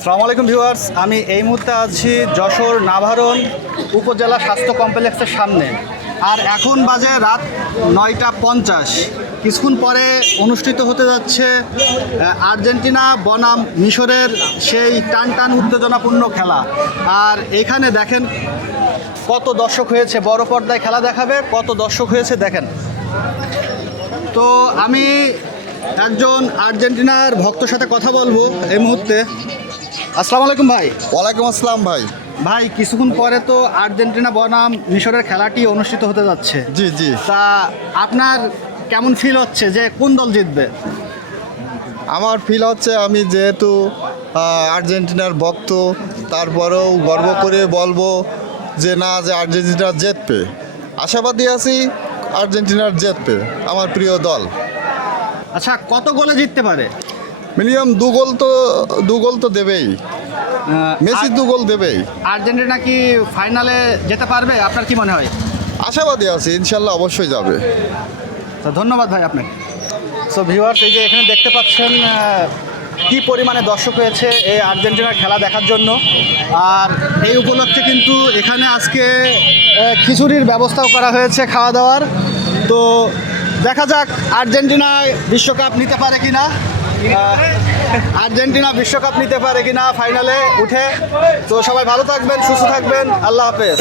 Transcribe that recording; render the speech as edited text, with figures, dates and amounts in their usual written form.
আসসালামু আলাইকুম ভিউয়ার্স, আমি এই মুহূর্তে আছি যশোর নাভারণ উপজেলা স্বাস্থ্য কমপ্লেক্সের সামনে। আর এখন বাজে রাত 9:50। কিছুক্ষণ পরে অনুষ্ঠিত হতে যাচ্ছে আর্জেন্টিনা বনাম মিশরের সেই টান টান উত্তেজনাপূর্ণ খেলা। আর এখানে দেখেন কত দর্শক হয়েছে, বড় পর্দায় খেলা দেখাবে, কত দর্শক হয়েছে দেখেন। তো আমি একজন আর্জেন্টিনার ভক্তর সাথে কথা বলবো এই মুহূর্তে। আসসালামু আলাইকুম ভাই। ওয়ালাইকুম আসসালাম ভাই। ভাই, কিছুক্ষণ পরে তো আর্জেন্টিনা বনাম মিশরের খেলাটি অনুষ্ঠিত হতে যাচ্ছে। জি জি। তা আপনার কেমন ফিল হচ্ছে যে কোন দল জিতবে? আমার ফিল হচ্ছে, আমি যেহেতু আর্জেন্টিনার ভক্ত, তারপরেও গর্ব করে বলবো যে না, যে আর্জেন্টিনা জিতবে। আশাবাদী আছি আর্জেন্টিনার জিতবে, আমার প্রিয় দল। আচ্ছা, কত গোলে জিততে পারে? মিনিমাম দু গোল তো দেবেই, মেসি আর 2 গোল দেবেই। আর্জেন্টিনা কি ফাইনালে যেতে পারবে? আপনার কি মনে হয়? আশাবাদী আছি, ইনশাল্লাহ অবশ্যই যাবে। তো ধন্যবাদ ভাই আপনাকে। সো ভিউয়ার্স, এই যে এখানে দেখতে পাচ্ছেন কি পরিমাণে দর্শক হয়েছে এই আর্জেন্টিনার খেলা দেখার জন্য। আর এই উপলক্ষে কিন্তু এখানে আজকে খিচুড়ির ব্যবস্থাও করা হয়েছে, খাওয়া দাওয়ার। তো দেখা যাক আর্জেন্টিনা বিশ্বকাপ নিতে পারে কিনা, আর্জেন্টিনা বিশ্বকাপ নিতে পারে কিনা ফাইনালে উঠে। তো সবাই ভালো থাকবেন, সুস্থ থাকবেন, আল্লাহ হাফেজ।